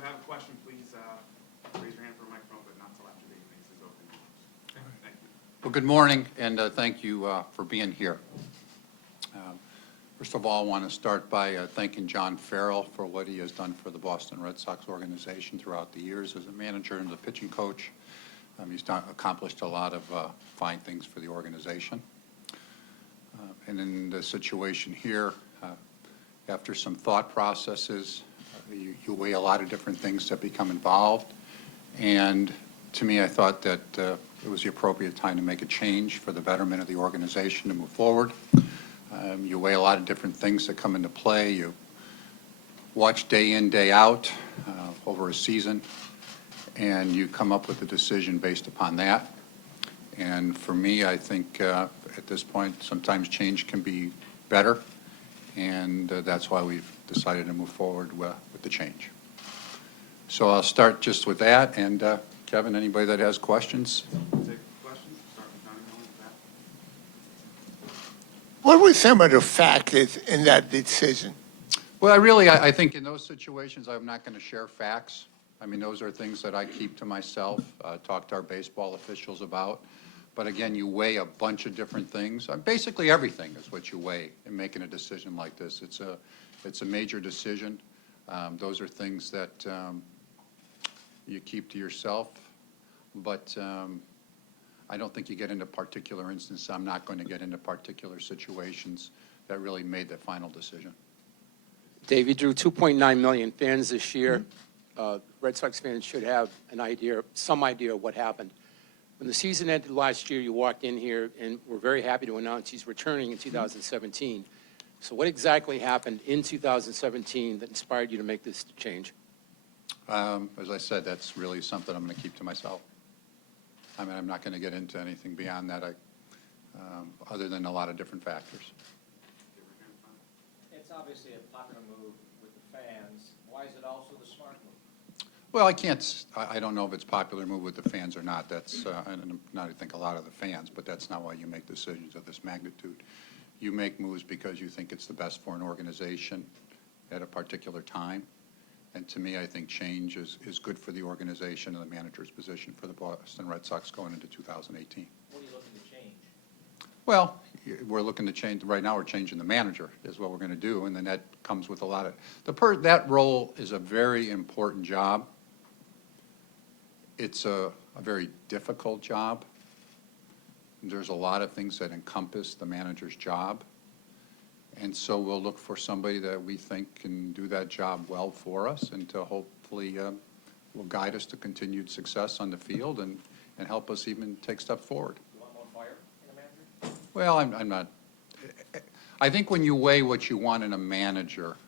you have a question, please raise your hand for a microphone, but not till after Dave makes his opening remarks. Okay, thank you. Well, good morning, and thank you for being here. First of all, I want to start by thanking John Farrell for what he has done for the Boston Red Sox organization throughout the years as a manager and the pitching coach. He's accomplished a lot of fine things for the organization. And in the situation here, after some thought processes, you weigh a lot of different things that become involved. And to me, I thought that it was the appropriate time to make a change for the betterment of the organization to move forward. You weigh a lot of different things that come into play. You watch day in, day out over a season, and you come up with a decision based upon that. And for me, I think at this point, sometimes change can be better, and that's why we've decided to move forward with the change. So I'll start just with that, and Kevin, anybody that has questions? Take questions. Start with Johnny Miller with that. What were some of the factors in that decision? Well, I think in those situations, I'm not going to share facts. I mean, those are things that I keep to myself, talk to our baseball officials about. But again, you weigh a bunch of different things. Basically, everything is what you weigh in making a decision like this. It's a major decision. Those are things that you keep to yourself. But I don't think you get into particular instances. I'm not going to get into particular situations that really made that final decision. Dave, you drew 2.9 million fans this year. Red Sox fans should have some idea of what happened. When the season ended last year, you walked in here, and we're very happy to announce he's returning in 2017. So what exactly happened in 2017 that inspired you to make this change? As I said, that's really something I'm going to keep to myself. I mean, I'm not going to get into anything beyond that, other than a lot of different factors. It's obviously a popular move with the fans. Why is it also the smart move? Well, I don't know if it's a popular move with the fans or not. That's, and not I think a lot of the fans, but that's not why you make decisions of this magnitude. You make moves because you think it's the best for an organization at a particular time. And to me, I think change is good for the organization and the manager's position for the Boston Red Sox going into 2018. What are you looking to change? Well, we're looking to change. Right now, we're changing the manager is what we're going to do, and then that comes with a lot of that role is a very important job. It's a very difficult job. There's a lot of things that encompass the manager's job, and so we'll look for somebody that we think can do that job well for us, and to hopefully will guide us to continued success on the field and help us even take steps forward. You want more fire in a manager? Well, I'm not. I think when you weigh what you want in a manager,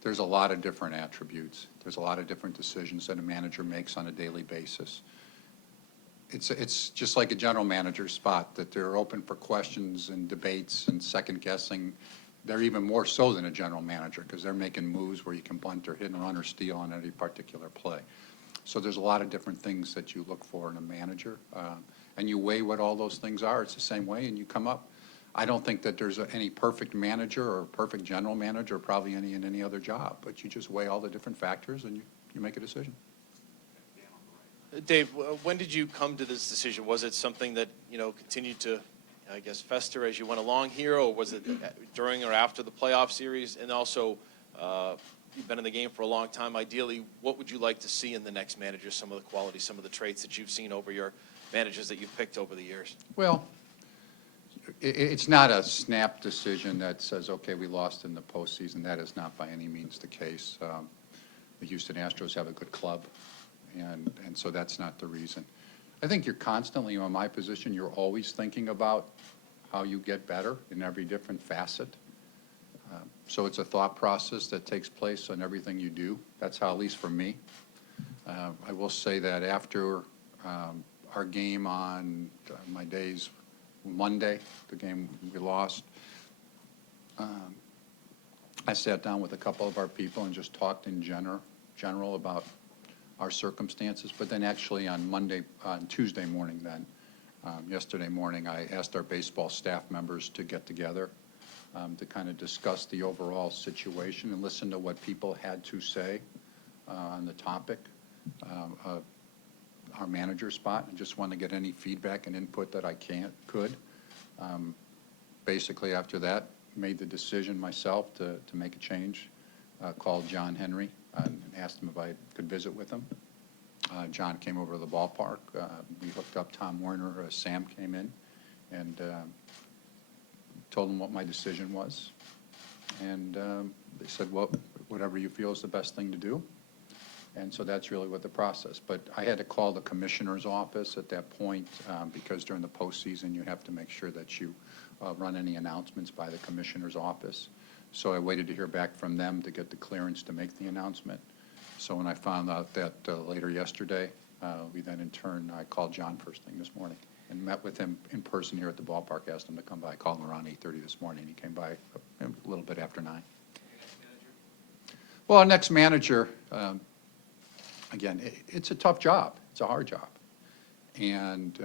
there's a lot of different attributes. There's a lot of different decisions that a manager makes on a daily basis. It's just like a general manager's spot, that they're open for questions and debates and second guessing. They're even more so than a general manager because they're making moves where you can bunt or hit and run or steal on any particular play. So there's a lot of different things that you look for in a manager, and you weigh what all those things are. It's the same way, and you come up. I don't think that there's any perfect manager or perfect general manager, or probably in any other job, but you just weigh all the different factors and you make a decision. Dave, when did you come to this decision? Was it something that, continued to, I guess, fester as you went along here, or was it during or after the playoff series? And also, you've been in the game for a long time. Ideally, what would you like to see in the next manager, some of the qualities, some of the traits that you've seen over your managers that you've picked over the years? Well, it's not a snap decision that says, okay, we lost in the postseason. That is not by any means the case. The Houston Astros have a good club, and so that's not the reason. I think you're constantly, in my position, you're always thinking about how you get better in every different facet. So it's a thought process that takes place on everything you do. That's how, at least for me. I will say that after our game on my days Monday, the game we lost, I sat down with a couple of our people and just talked in general about our circumstances. But then actually on Tuesday morning yesterday morning, I asked our baseball staff members to get together to kind of discuss the overall situation and listen to what people had to say on the topic of our manager spot, and just want to get any feedback and input that I could. Basically, after that, made the decision myself to make a change. Called John Henry and asked him if I could visit with him. John came over to the ballpark. We hooked up Tom Warner. Sam came in and told him what my decision was. And they said, well, whatever you feel is the best thing to do. And so that's really what the process. But I had to call the commissioner's office at that point because during the postseason, you have to make sure that you run any announcements by the commissioner's office. So I waited to hear back from them to get the clearance to make the announcement. So when I found out that later yesterday, we then in turn, I called John first thing this morning and met with him in person here at the ballpark, asked him to come by. I called him around 8:30 this morning. He came by a little bit after 9. Well, our next manager, again, it's a tough job. It's a hard job. And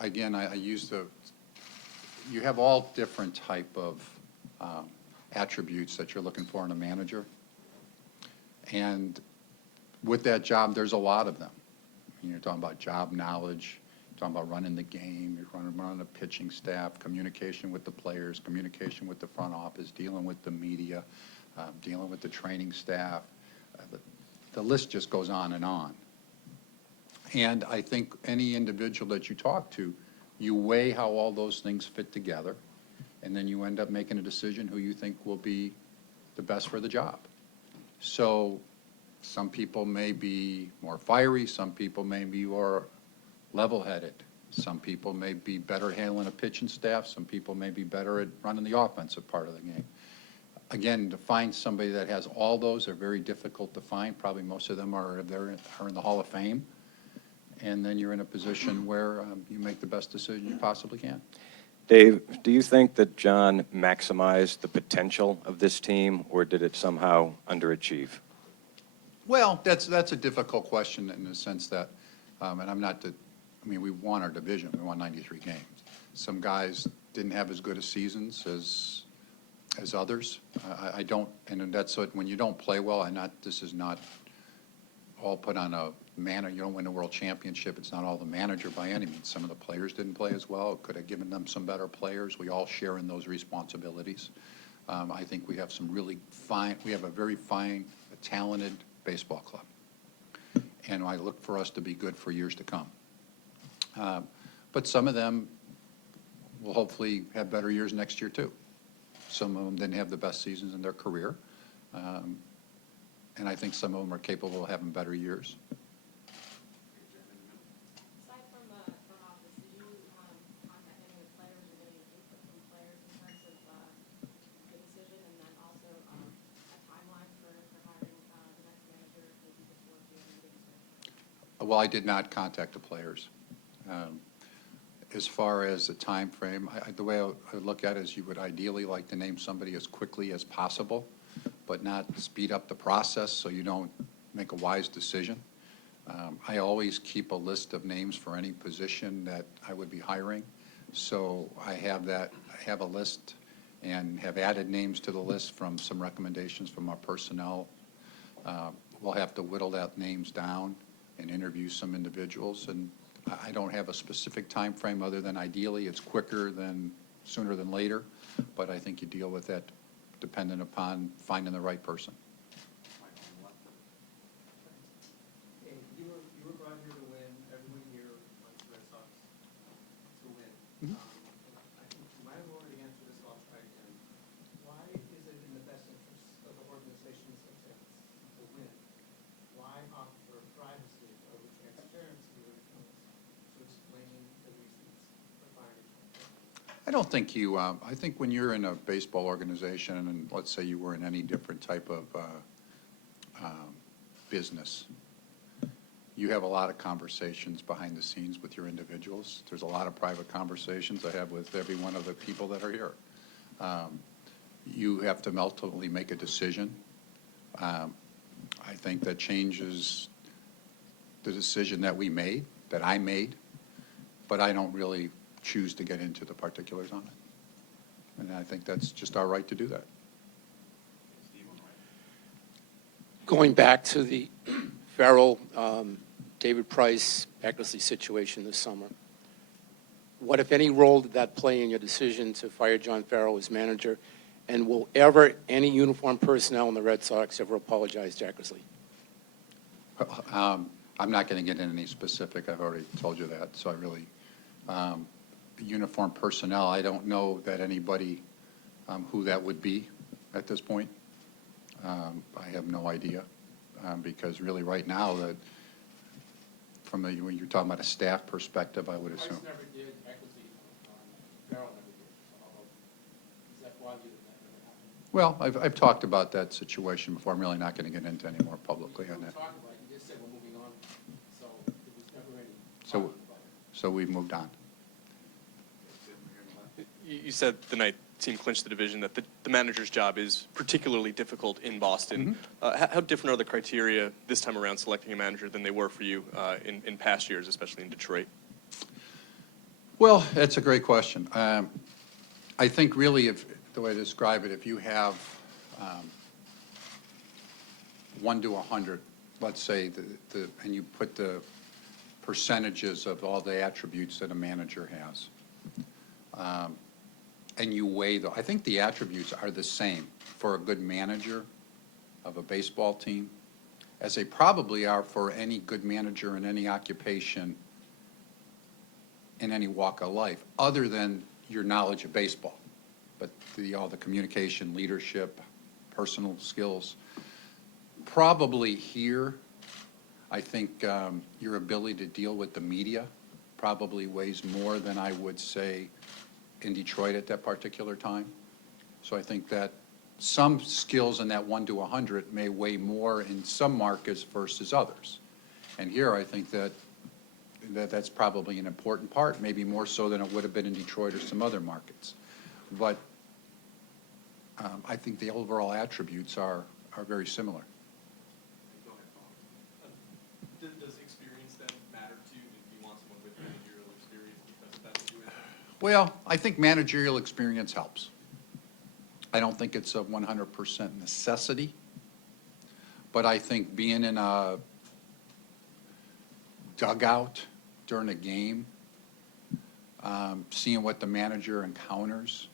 I use you have all different type of attributes that you're looking for in a manager. And with that job, there's a lot of them. You're talking about job knowledge, you're talking about running the game, you're running a pitching staff, communication with the players, communication with the front office, dealing with the media, dealing with the training staff. The list just goes on and on. And I think any individual that you talk to, you weigh how all those things fit together, and then you end up making a decision who you think will be the best for the job. So some people may be more fiery, some people may be more level-headed, some people may be better at handling a pitching staff, some people may be better at running the offensive part of the game. Again, to find somebody that has all those are very difficult to find. Probably most of them are in the Hall of Fame. And then you're in a position where you make the best decision you possibly can. Dave, do you think that John maximized the potential of this team, or did it somehow underachieve? Well, that's a difficult question in the sense that, and we won our division. We won 93 games. Some guys didn't have as good a seasons as others. I don't, and that's what, when you don't play well, this is not all put on a manager. You don't win a world championship. It's not all the manager by any means. Some of the players didn't play as well. Could have given them some better players. We all share in those responsibilities. I think we have we have a very fine, talented baseball club. And I look for us to be good for years to come. But some of them will hopefully have better years next year too. Some of them didn't have the best seasons in their career. And I think some of them are capable of having better years. Aside from the front office, did you contact any of the players or get any input from players in terms of the decision, and then also a timeline for hiring the next manager, maybe before the end of the season? Well, I did not contact the players. As far as the time frame, the way I look at it is you would ideally like to name somebody as quickly as possible, but not speed up the process so you don't make a wise decision. I always keep a list of names for any position that I would be hiring. So I have a list and have added names to the list from some recommendations from our personnel. We'll have to whittle that names down and interview some individuals. And I don't have a specific time frame other than ideally it's sooner than later. But I think you deal with that dependent upon finding the right person. Hey, you were brought here to win. Everyone here wants the Red Sox to win. I think you might have already answered this, so I'll try again. Why is it in the best interest of the organization's success to win? Why opt for privacy over transparency when it comes to explaining the reasons for firing? I don't think I think when you're in a baseball organization, and let's say you were in any different type of business, you have a lot of conversations behind the scenes with your individuals. There's a lot of private conversations I have with every one of the people that are here. You have to ultimately make a decision. I think that changes the decision that I made, but I don't really choose to get into the particulars on it. And I think that's just our right to do that. Going back to the Farrell, David Price, Eckersley situation this summer, what, if any, role did that play in your decision to fire John Farrell as manager? And will ever any uniformed personnel in the Red Sox ever apologize to Eckersley? I'm not going to get into any specific. I've already told you that. So I really, uniform personnel, I don't know that anybody who that would be at this point. I have no idea because really right now that from the, when you're talking about a staff perspective, I would assume. Price never did, Eckersley, Farrell never did. So does that bother you that never happened? Well, I've talked about that situation before. I'm really not going to get into any more publicly on that. Talk about it. You just said we're moving on, so there was never any So, talk about it. so we've moved on. You said the night team clinched the division that the manager's job is particularly difficult in Boston. How different are the criteria this time around selecting a manager than they were for you in past years, especially in Detroit? Well, that's a great question. I think really, if the way to describe it, if you have 1 to 100, let's say, and you put the percentages of all the attributes that a manager has, and you weigh them, I think the attributes are the same for a good manager of a baseball team as they probably are for any good manager in any occupation in any walk of life, other than your knowledge of baseball. But all the communication, leadership, personal skills. Probably here, I think your ability to deal with the media probably weighs more than I would say in Detroit at that particular time. So I think that some skills in that 1 to 100 may weigh more in some markets versus others. And here I think that's probably an important part, maybe more so than it would have been in Detroit or some other markets. But I think the overall attributes are very similar. Go ahead, Paul. Does experience then matter too? Do you want someone with managerial experience because of that situation? Well, I think managerial experience helps. I don't think it's a 100% necessity, but I think being in a dugout during a game, seeing what the manager encounters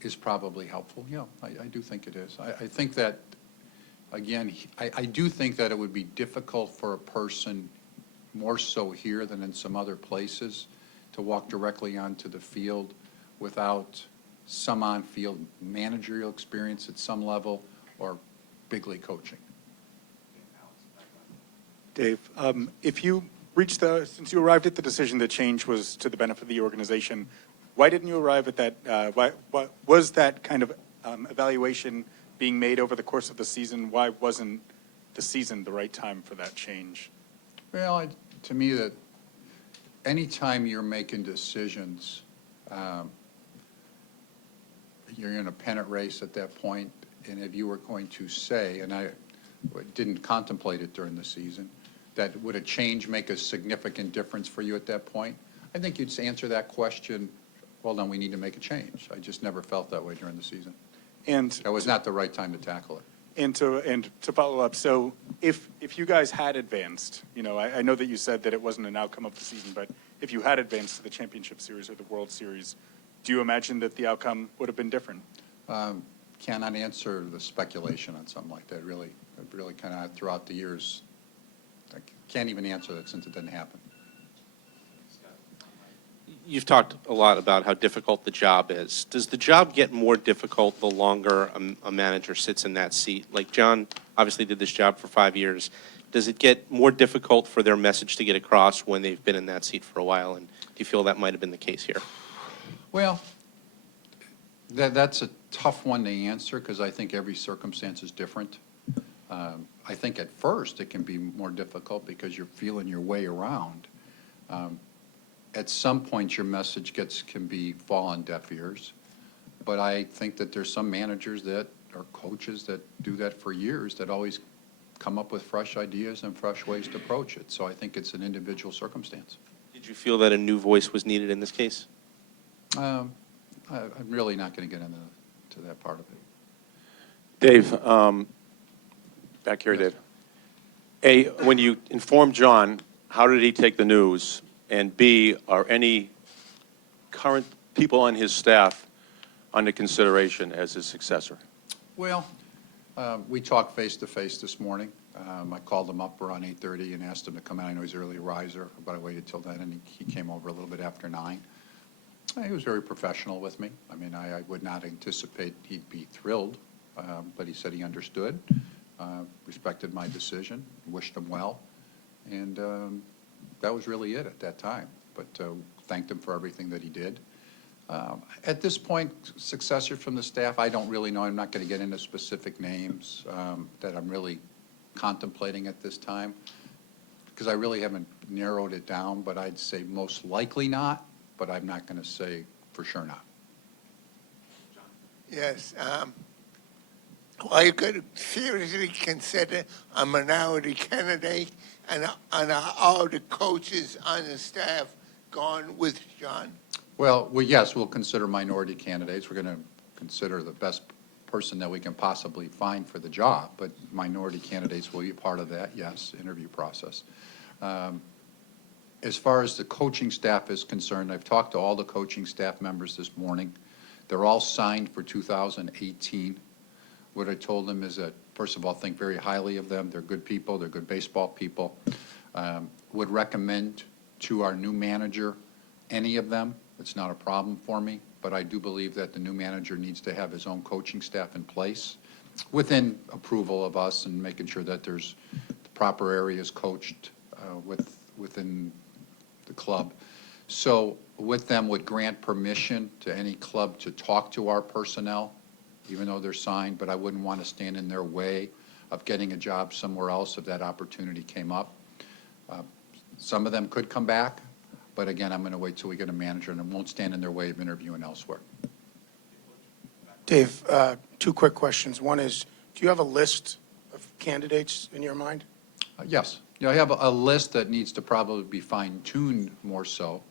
is probably helpful. Yeah, I do think it is. I think that, again, I do think that it would be difficult for a person, more so here than in some other places, to walk directly onto the field without some on-field managerial experience at some level or big league coaching. Dave, if you reached since you arrived at the decision that change was to the benefit of the organization, why didn't you arrive at that, why was that kind of evaluation being made over the course of the season? Why wasn't the season the right time for that change? Well, to me, that anytime you're making decisions, you're in a pennant race at that point, and if you were going to say, and I didn't contemplate it during the season, that would a change make a significant difference for you at that point? I think you'd answer that question, well, then we need to make a change. I just never felt that way during the season. And That was not the right time to tackle it. And to follow up, so if you guys had advanced, you know, I know that you said that it wasn't an outcome of the season, but if you had advanced to the Championship Series or the World Series, do you imagine that the outcome would have been different? Cannot answer the speculation on something like that, really kind of throughout the years. I can't even answer that since it didn't happen. You've talked a lot about how difficult the job is. Does the job get more difficult the longer a manager sits in that seat? Like John obviously did this job for 5 years. Does it get more difficult for their message to get across when they've been in that seat for a while? And do you feel that might have been the case here? Well, that's a tough one to answer because I think every circumstance is different. I think at first it can be more difficult because you're feeling your way around. At some point, your message can fall on deaf ears. But I think that there's some managers that or coaches that do that for years that always come up with fresh ideas and fresh ways to approach it. So I think it's an individual circumstance. Did you feel that a new voice was needed in this case? I'm really not going to get into that part of it. Dave, Back here, Dave. A, when you informed John, how did he take the news? And B, are any current people on his staff under consideration as his successor? Well, we talked face-to-face this morning. I called him up around 8:30 and asked him to come in. I know he's an early riser, but I waited till then, and he came over a little bit after 9. He was very professional with me. I mean, I would not anticipate he'd be thrilled, but he said he understood, respected my decision, wished him well, and that was really it at that time. But thanked him for everything that he did. At this point, successor from the staff, I don't really know. I'm not going to get into specific names that I'm really contemplating at this time, because I really haven't narrowed it down, but I'd say most likely not, but I'm not going to say for sure not. Yes. Well, you could seriously consider a minority candidate, and all the coaches on the staff going with John? Well, yes, we'll consider minority candidates. We're going to consider the best person that we can possibly find for the job, but minority candidates will be part of that, yes, interview process. As far as the coaching staff is concerned, I've talked to all the coaching staff members this morning. They're all signed for 2018. What I told them is that, first of all, think very highly of them. They're good people. They're good baseball people. Would recommend to our new manager any of them. It's not a problem for me, but I do believe that the new manager needs to have his own coaching staff in place within approval of us and making sure that there's the proper areas coached within the club. So with them, would grant permission to any club to talk to our personnel, even though they're signed, but I wouldn't want to stand in their way of getting a job somewhere else if that opportunity came up. Some of them could come back, but again, I'm going to wait till we get a manager, and it won't stand in their way of interviewing elsewhere. Dave, 2 quick questions. One is, do you have a list of candidates in your mind? Yes. I have a list that needs to probably be fine-tuned more so.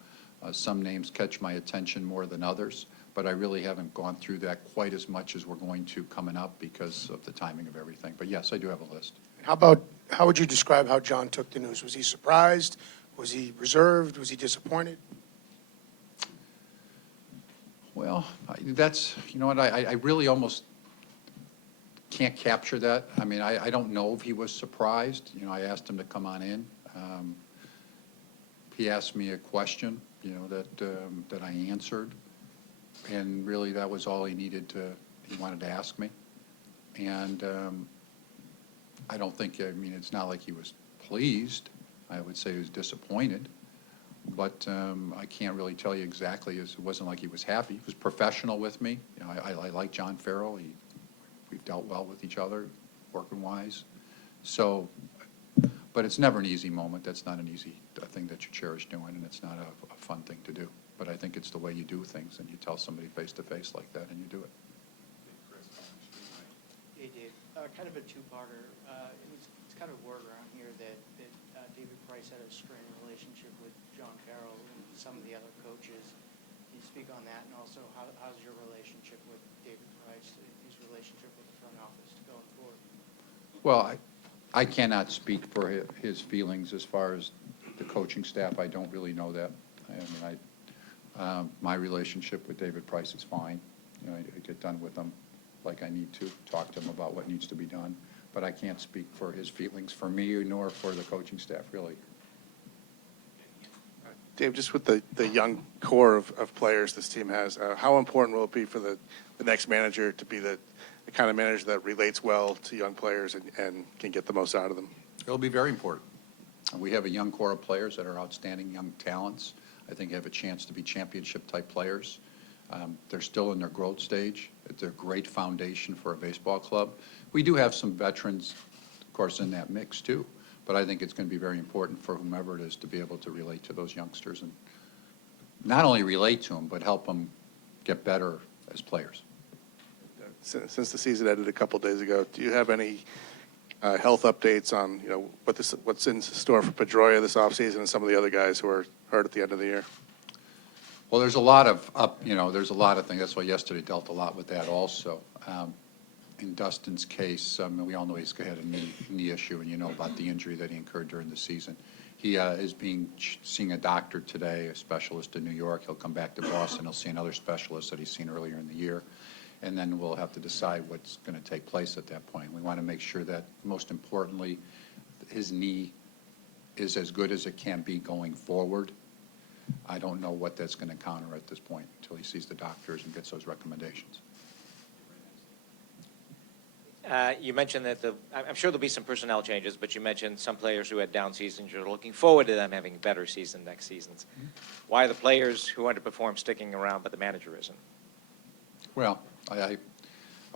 Some names catch my attention more than others, but I really haven't gone through that quite as much as we're going to coming up because of the timing of everything. But yes, I do have a list. How would you describe how John took the news? Was he surprised? Was he reserved? Was he disappointed? Well, that's, you know what, I really almost can't capture that. I mean, I don't know if he was surprised. I asked him to come on in. He asked me a question, that I answered. And really, that was all he wanted to ask me. And I don't think, it's not like he was pleased. I would say he was disappointed. But I can't really tell you exactly. It wasn't like he was happy. He was professional with me. I like John Farrell. We've dealt well with each other, working-wise. So, but it's never an easy moment. That's not an easy thing that you cherish doing, and it's not a fun thing to do. But I think it's the way you do things, and you tell somebody face-to-face like that, and you do it. Hey, Dave. Kind of a two-parter. It's kind of word around here that David Price had a strained relationship with John Farrell and some of the other coaches. Can you speak on that? And also, how's your relationship with David Price, his relationship with the front office going forward? Well, I cannot speak for his feelings as far as the coaching staff. I don't really know that. My relationship with David Price is fine. I get done with him like I need to, talk to him about what needs to be done. But I can't speak for his feelings for me nor for the coaching staff, really. Dave, just with the young core of players this team has, how important will it be for the next manager to be the kind of manager that relates well to young players and can get the most out of them? It'll be very important. We have a young core of players that are outstanding young talents. I think have a chance to be championship-type players. They're still in their growth stage. It's a great foundation for a baseball club. We do have some veterans, of course, in that mix, too. But I think it's going to be very important for whomever it is to be able to relate to those youngsters and not only relate to them, but help them get better as players. Since the season ended a couple days ago, do you have any health updates on what's in store for Pedroia this offseason and some of the other guys who are hurt at the end of the year? Well, there's a lot of there's a lot of things. That's why yesterday dealt a lot with that also. in Dustin's case, we all know he's had a knee issue, and you know about the injury that he incurred during the season. He is seeing a doctor today, a specialist in New York. He'll come back to Boston. He'll see another specialist that he's seen earlier in the year, and then we'll have to decide what's going to take place at that point. We want to make sure that, most importantly, his knee is as good as it can be going forward. I don't know what that's going to counter at this point until he sees the doctors and gets those recommendations. You mentioned that I'm sure there'll be some personnel changes, but you mentioned some players who had down seasons. You're looking forward to them having a better season next seasons. Why are the players who underperform sticking around, but the manager isn't? Well,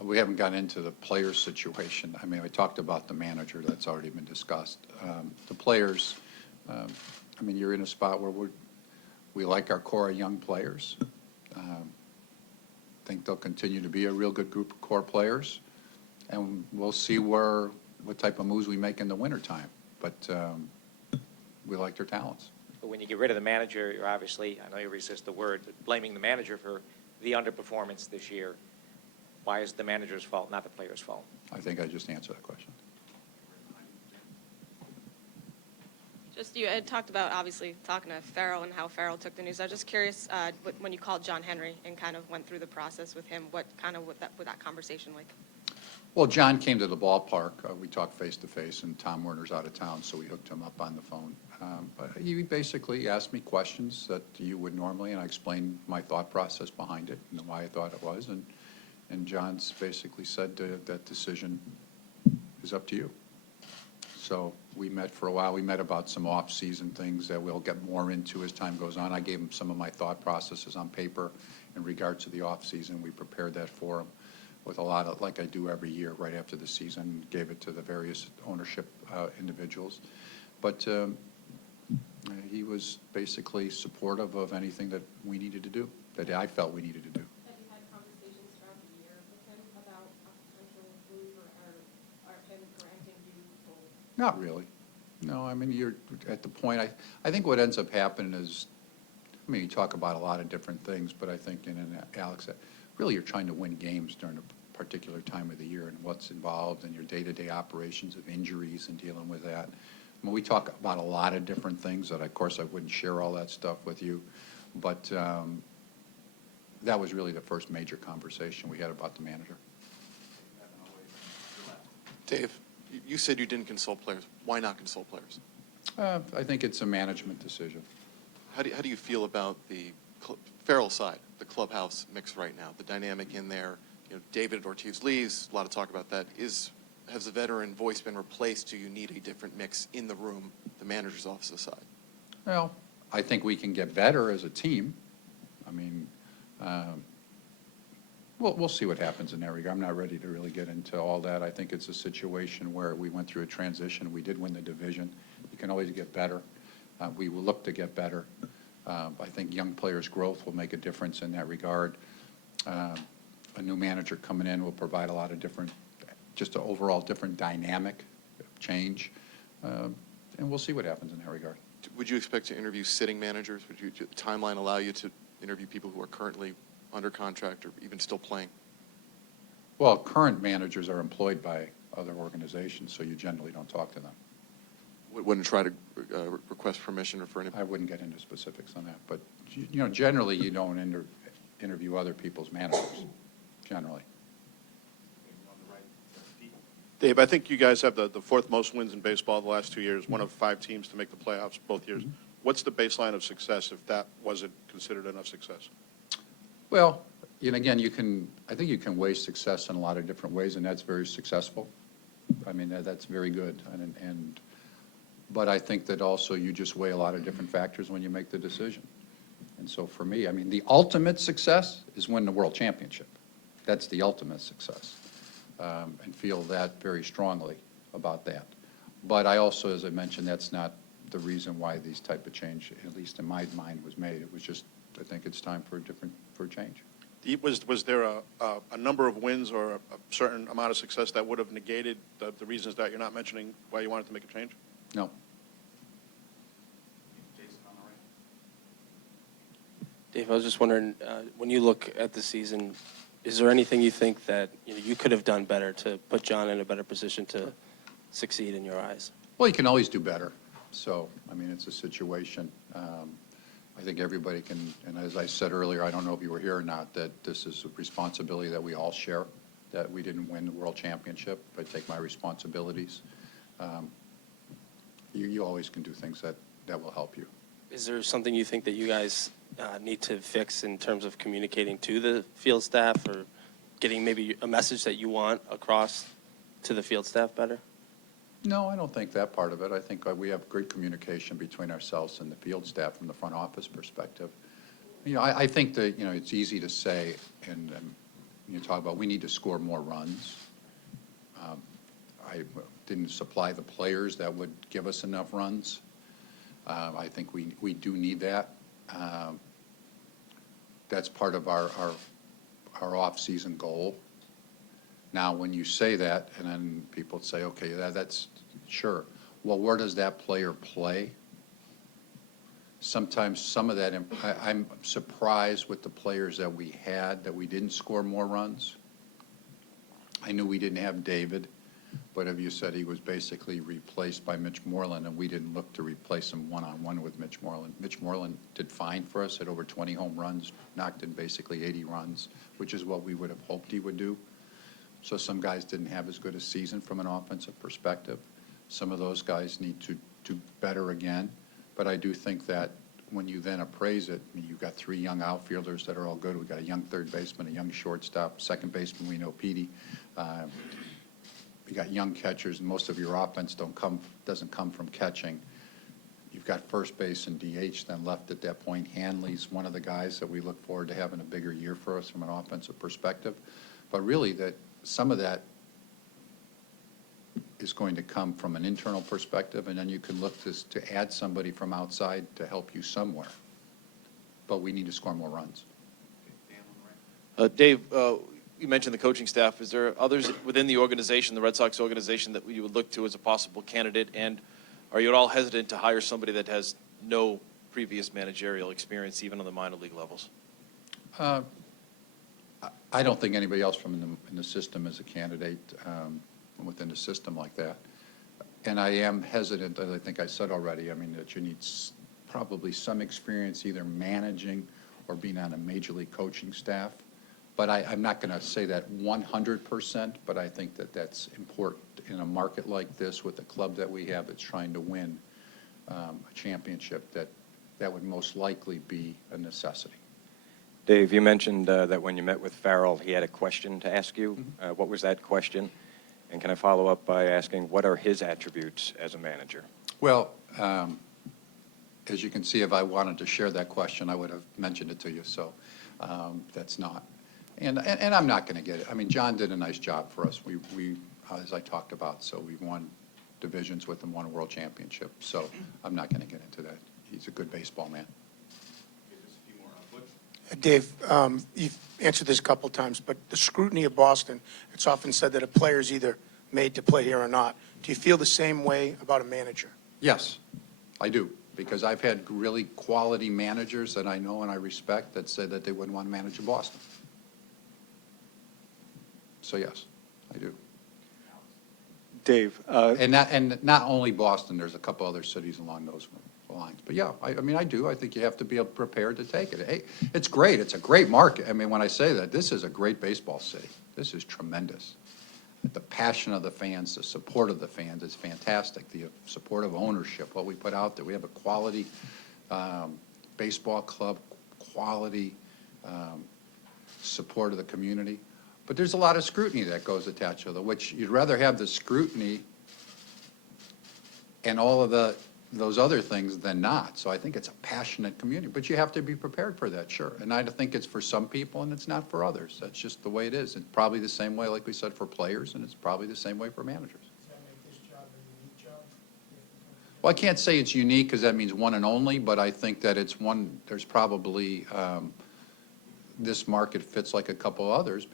we haven't gotten into the player situation. I mean, we talked about the manager. That's already been discussed. The players, I mean, you're in a spot where we like our core of young players. Think they'll continue to be a real good group of core players. And we'll see what type of moves we make in the wintertime. But we like their talents. But when you get rid of the manager, you're obviously, I know you resist the word, but blaming the manager for the underperformance this year. Why is the manager's fault, not the player's fault? I think I just answered that question. Just, you had talked about, obviously, talking to Farrell and how Farrell took the news. I was just curious, when you called John Henry and kind of went through the process with him, what that conversation like? Well, John came to the ballpark. We talked face-to-face, and Tom Werner's out of town, so we hooked him up on the phone. But he basically asked me questions that you would normally, and I explained my thought process behind it and why I thought it was. And John's basically said that decision is up to you. So we met for a while. We met about some off-season things that we'll get more into as time goes on. I gave him some of my thought processes on paper in regards to the off-season. We prepared that for him with a lot of, like I do every year right after the season, gave it to the various ownership individuals. But he was basically supportive of anything that we needed to do, that I felt we needed to do. Have you had conversations throughout the year with him about a potential move or him granting you full? Not really. No, I mean, you're at the point, I think what ends up happening is, I mean, you talk about a lot of different things, but I think, and Alex said, really you're trying to win games during a particular time of the year and what's involved in your day-to-day operations of injuries and dealing with that. I mean, we talk about a lot of different things that, of course, I wouldn't share all that stuff with you, but that was really the first major conversation we had about the manager. Dave, you said you didn't consult players. Why not consult players? I think it's a management decision. How do you feel about the Farrell side, the clubhouse mix right now, the dynamic in there? You know, David Ortiz-Lee's, a lot of talk about that. Has the veteran voice been replaced? Do you need a different mix in the room, the manager's office side? Well, I think we can get better as a team. I mean, we'll see what happens in that regard. I'm not ready to really get into all that. I think it's a situation where we went through a transition. We did win the division. You can always get better. We will look to get better. I think young players' growth will make a difference in that regard. A new manager coming in will provide a lot of different, just an overall different dynamic change. And we'll see what happens in that regard. Would you expect to interview sitting managers? Would the timeline allow you to interview people who are currently under contract or even still playing? Well, current managers are employed by other organizations, so you generally don't talk to them. Wouldn't try to request permission or for any? I wouldn't get into specifics on that, but you know, generally you don't interview other people's managers, generally. Dave, I think you guys have the fourth most wins in baseball the last 2 years, one of 5 teams to make the playoffs both years. What's the baseline of success if that wasn't considered enough success? Well, and again, I think you can weigh success in a lot of different ways, and that's very successful. I mean, that's very good. But I think that also you just weigh a lot of different factors when you make the decision. And so for me, I mean, the ultimate success is win the world championship. That's the ultimate success. And feel that very strongly about that. But I also, as I mentioned, that's not the reason why these type of change, at least in my mind, was made. It was just, I think it's time for a change. Was there a number of wins or a certain amount of success that would have negated the reasons that you're not mentioning why you wanted to make a change? No. Dave, I was just wondering, when you look at the season, Is there anything you think that you could have done better to put John in a better position to succeed in your eyes? Well, you can always do better. So, I mean, it's a situation. I think everybody can, and as I said earlier, I don't know if you were here or not, that this is a responsibility that we all share, that we didn't win the world championship. I take my responsibilities. You always can do things that will help you. Is there something you think that you guys need to fix in terms of communicating to the field staff, or getting maybe a message that you want across to the field staff better? No, I don't think that part of it. I think we have great communication between ourselves and the field staff from the front office perspective. I think that, it's easy to say, and you talk about we need to score more runs. I didn't supply the players that would give us enough runs. I think we do need that. That's part of our off-season goal. Now, when you say that, and then people say, okay, that's sure. Well, where does that player play? Sometimes some of that, I'm surprised with the players that we had, that we didn't score more runs. I knew we didn't have David, but if you said he was basically replaced by Mitch Moreland, and we didn't look to replace him one-on-one with Mitch Moreland. Mitch Moreland did fine for us, had over 20 home runs, knocked in basically 80 runs, which is what we would have hoped he would do. So some guys didn't have as good a season from an offensive perspective. Some of those guys need to do better again. But I do think that when you then appraise it, I mean, you've got 3 young outfielders that are all good. We've got a young third baseman, a young shortstop, second baseman, we know Petey. You got young catchers, and most of your offense doesn't come from catching. You've got first base and DH then left at that point. Hanley's one of the guys that we look forward to having a bigger year for us from an offensive perspective. But really, that some of that is going to come from an internal perspective, and then you can look to add somebody from outside to help you somewhere. But we need to score more runs. Dave, you mentioned the coaching staff. Is there others within the organization, the Red Sox organization, that you would look to as a possible candidate? And are you at all hesitant to hire somebody that has no previous managerial experience, even on the minor league levels? I don't think anybody else from in the system is a candidate within the system like that. And I am hesitant, as I think I said already, I mean, that you need probably some experience either managing or being on a major league coaching staff. But I'm not going to say that 100%, but I think that that's important in a market like this with the club that we have that's trying to win a championship, that would most likely be a necessity. Dave, you mentioned that when you met with Farrell, he had a question to ask you. Mm-hmm. What was that question? And can I follow up by asking, what are his attributes as a manager? Well, as you can see, if I wanted to share that question, I would have mentioned it to you, so that's not. And I'm not going to get it. I mean, John did a nice job for us. We as I talked about, so we won divisions with him, won a world championship. So I'm not going to get into that. He's a good baseball man. Dave, you've answered this a couple of times, but the scrutiny of Boston, it's often said that a player is either made to play here or not. Do you feel the same way about a manager? Yes, I do, because I've had really quality managers that I know and I respect that said that they wouldn't want to manage in Boston. So yes, I do. Dave. And not only Boston, there's a couple other cities along those lines. But yeah, I mean, I do. I think you have to be prepared to take it. Hey, it's great. It's a great market. I mean, when I say that, this is a great baseball city. This is tremendous. The passion of the fans, the support of the fans is fantastic. The support of ownership, what we put out there. We have a quality baseball club, quality support of the community. But there's a lot of scrutiny that goes attached to it, which you'd rather have the scrutiny and all of those other things than not. So I think it's a passionate community, but you have to be prepared for that, sure. And I think it's for some people and it's not for others. That's just the way it is. It's probably the same way, like we said, for players, and it's probably the same way for managers. Does that make this job a unique job? Well, I can't say it's unique because that means one and only, but I think that it's one, there's probably, this market fits like a couple others,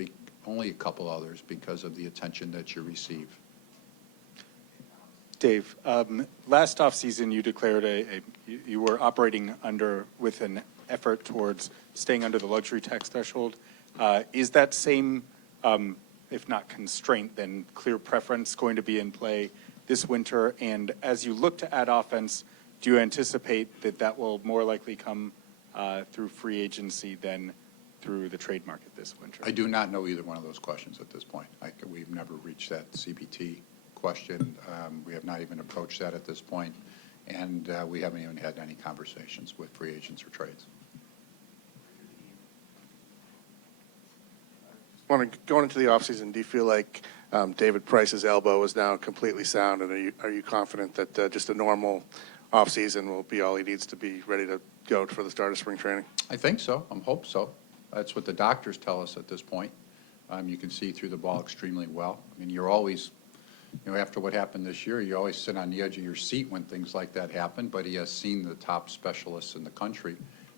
only a couple others because of the attention that you receive. Dave, last offseason you declared you were operating with an effort towards staying under the luxury tax threshold. Is that same, if not constraint, then clear preference going to be in play this winter? And as you look to add offense, do you anticipate that that will more likely come through free agency than through the trade market this winter? I do not know either one of those questions at this point. We've never reached that CBT question. We have not even approached that at this point, and we haven't even had any conversations with free agents or trades. Going into the offseason, do you feel like David Price's elbow is now completely sound, and are you confident that just a normal offseason will be all he needs to be ready to go for the start of spring training? I think so. I hope so. That's what the doctors tell us at this point. You can see through the ball extremely well. I mean, you're always, after what happened this year, you always sit on the edge of your seat when things like that happen, but he has seen the top specialists in the country,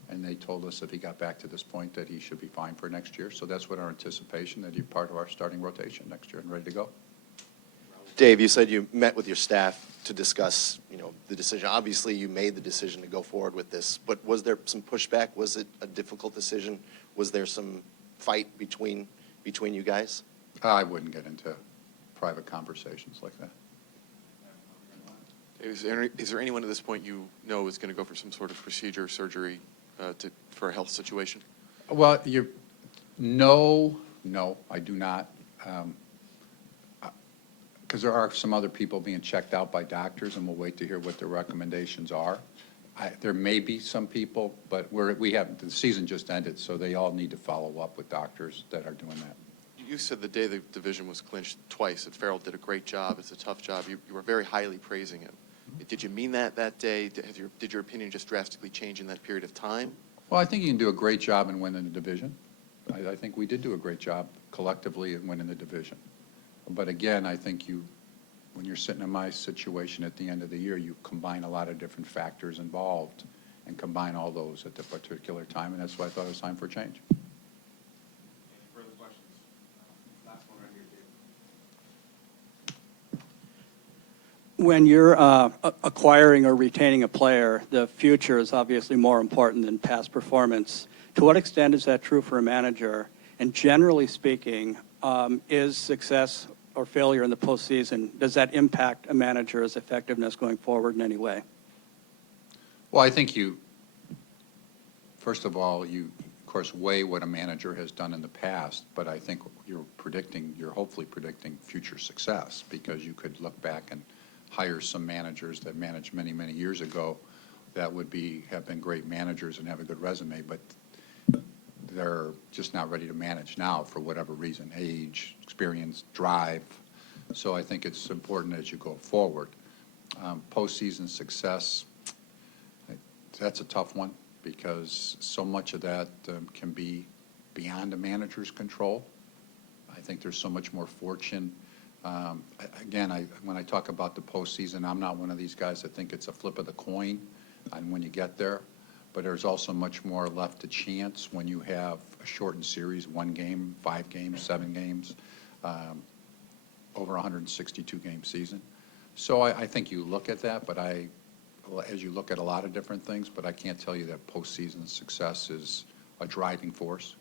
and they told us if he got back to this point that he should be fine for next year. So that's what our anticipation, that he's part of our starting rotation next year and ready to go. Dave, you said you met with your staff to discuss, the decision. Obviously, you made the decision to go forward with this, but was there some pushback? Was it a difficult decision? Was there some fight between you guys? I wouldn't get into private conversations like that. Is there anyone at this point you know is going to go for some sort of procedure, surgery for a health situation? Well, no, I do not. Because there are some other people being checked out by doctors, and we'll wait to hear what their recommendations are. There may be some people, but the season just ended, so they all need to follow up with doctors that are doing that. You said the day the division was clinched twice that Farrell did a great job. It's a tough job. You were very highly praising him. Did you mean that day? Did your opinion just drastically change in that period of time? Well, I think you can do a great job in winning the division. I think we did do a great job collectively in winning the division. But again, I think when you're sitting in my situation at the end of the year, you combine a lot of different factors involved and combine all those at the particular time, and that's why I thought it was time for change. Any further questions? Last one right here, David. When you're acquiring or retaining a player, the future is obviously more important than past performance. To what extent is that true for a manager? And generally speaking, is success or failure in the postseason, does that impact a manager's effectiveness going forward in any way? Well, I think first of all, you, of course, weigh what a manager has done in the past, but I think you're hopefully predicting future success, because you could look back and hire some managers that managed many, many years ago that have been great managers and have a good resume, but they're just not ready to manage now for whatever reason, age, experience, drive. So I think it's important as you go forward. Postseason success, that's a tough one, because so much of that can be beyond a manager's control. I think there's so much more fortune. Again, when I talk about the postseason, I'm not one of these guys that think it's a flip of the coin on when you get there. But there's also much more left to chance when you have a shortened series, 1 game, 5 games, 7 games, over 162-game season. So I think you look at that, but as you look at a lot of different things, but I can't tell you that postseason success is a driving force.